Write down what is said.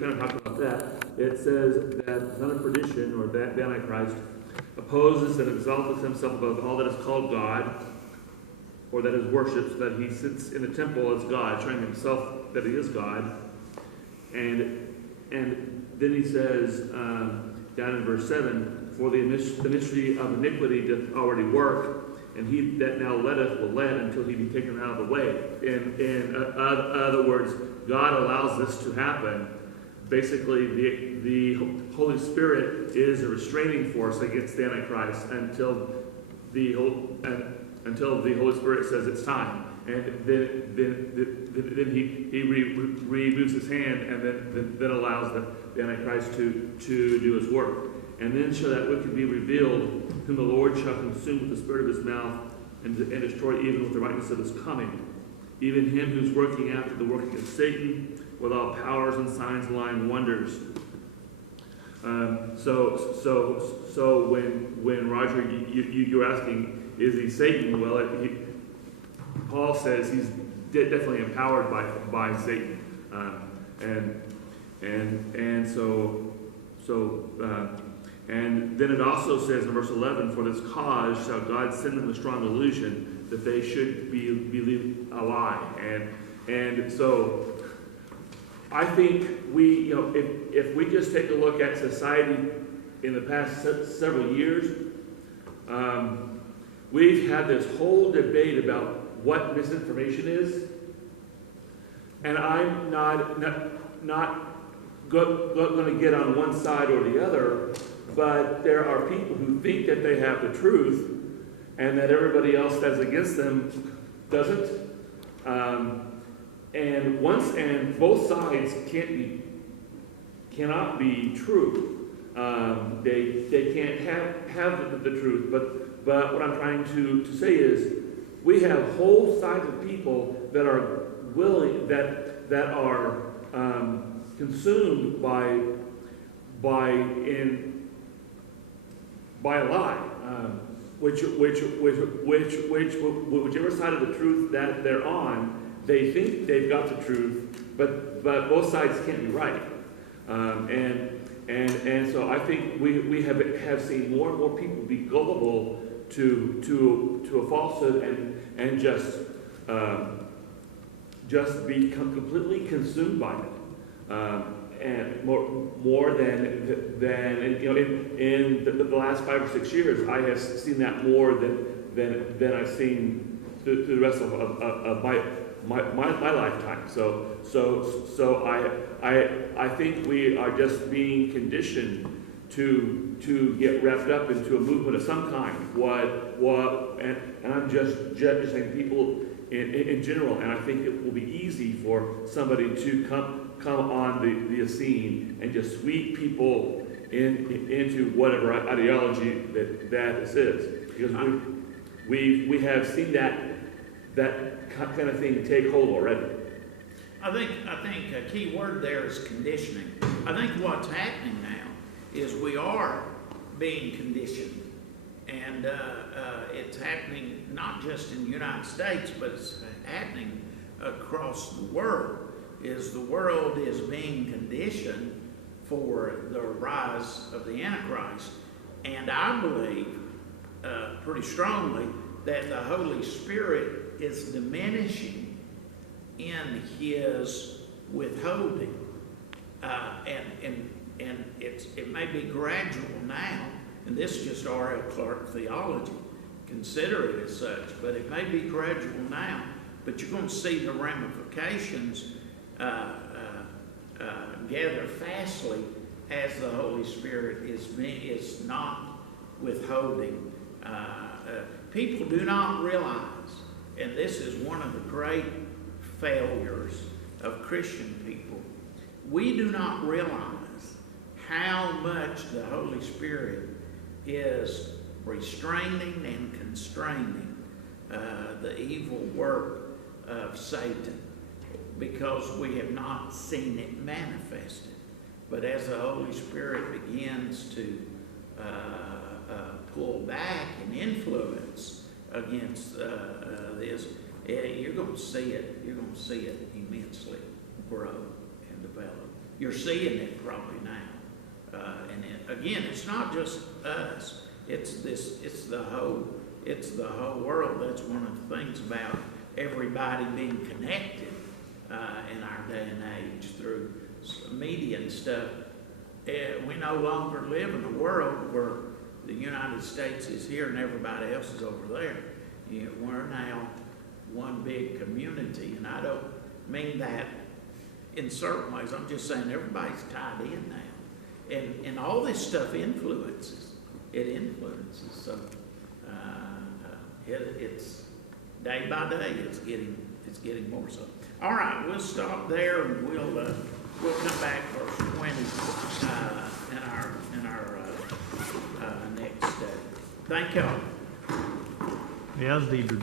kind of talked about that. It says that the son of perdition, or that the Antichrist, opposes and exalteth himself above all that is called God, or that is worshipped, so that he sits in the temple as God, showing himself that he is God. And then he says, down in verse 7, for the mystery of iniquity doth already work, and he that now letteth will let until he be taken out of the way. In other words, God allows this to happen. Basically, the Holy Spirit is a restraining force against the Antichrist until the Holy Spirit says it's time, and then he removes his hand, and then allows the Antichrist to do his work. And then shall that wicked be revealed, whom the Lord shall consume with the spirit of his mouth, and destroy even with the brightness of his coming. Even him who's working after the working of Satan, with all powers and signs, lying wonders. So when Roger, you're asking, is he Satan? Well, Paul says he's definitely empowered by Satan, and then it also says in verse 11, for this cause shall God send them a strong delusion, that they should believe a lie. And so I think if we just take a look at society in the past several years, we've had this whole debate about what misinformation is, and I'm not going to get on one side or the other, but there are people who think that they have the truth, and that everybody else that's against them doesn't. And both sides cannot be true. They can't have the truth. But what I'm trying to say is, we have whole sides of people that are willing, that are consumed by a lie, whichever side of the truth that they're on, they think they've got the truth, but both sides can't be right. And so I think we have seen more and more people be gullible to a falsehood and just become completely consumed by it. And more than in the last 5 or 6 years, I have seen that more than I've seen through the rest of my lifetime. So I think we are just being conditioned to get wrapped up into a movement of some kind. And I'm just saying people in general. And I think it will be easy for somebody to come on the scene and just sweep people into whatever ideology that this is, because we have seen that kind of thing take hold already. I think a key word there is conditioning. I think what's happening now is we are being conditioned, and it's happening not just in the United States, but it's happening across the world. The world is being conditioned for the rise of the Antichrist, and I believe pretty strongly that the Holy Spirit is diminishing in his withholding, and it may be gradual now, and this is just R.L. Clark theology, consider it as such, but it may be gradual now, but you're going to see the ramifications gather fastly as the Holy Spirit is not withholding. People do not realize, and this is one of the great failures of Christian people, we do not realize how much the Holy Spirit is restraining and constraining the evil work of Satan, because we have not seen it manifested. But as the Holy Spirit begins to pull back and influence against this, you're going to see it. You're going to see it immensely grow and develop. You're seeing it probably now. Again, it's not just us. It's the whole world. That's one of the things about everybody being connected in our day and age through media and stuff. We no longer live in a world where the United States is here and everybody else is over there. We're now one big community, and I don't mean that in certain ways. I'm just saying everybody's tied in now, and all this stuff influences. It influences. So it's day by day. It's getting more so. All right, we'll stop there, and we'll come back verse 20 in our next study. Thank y'all. Yeah, I was Deidre.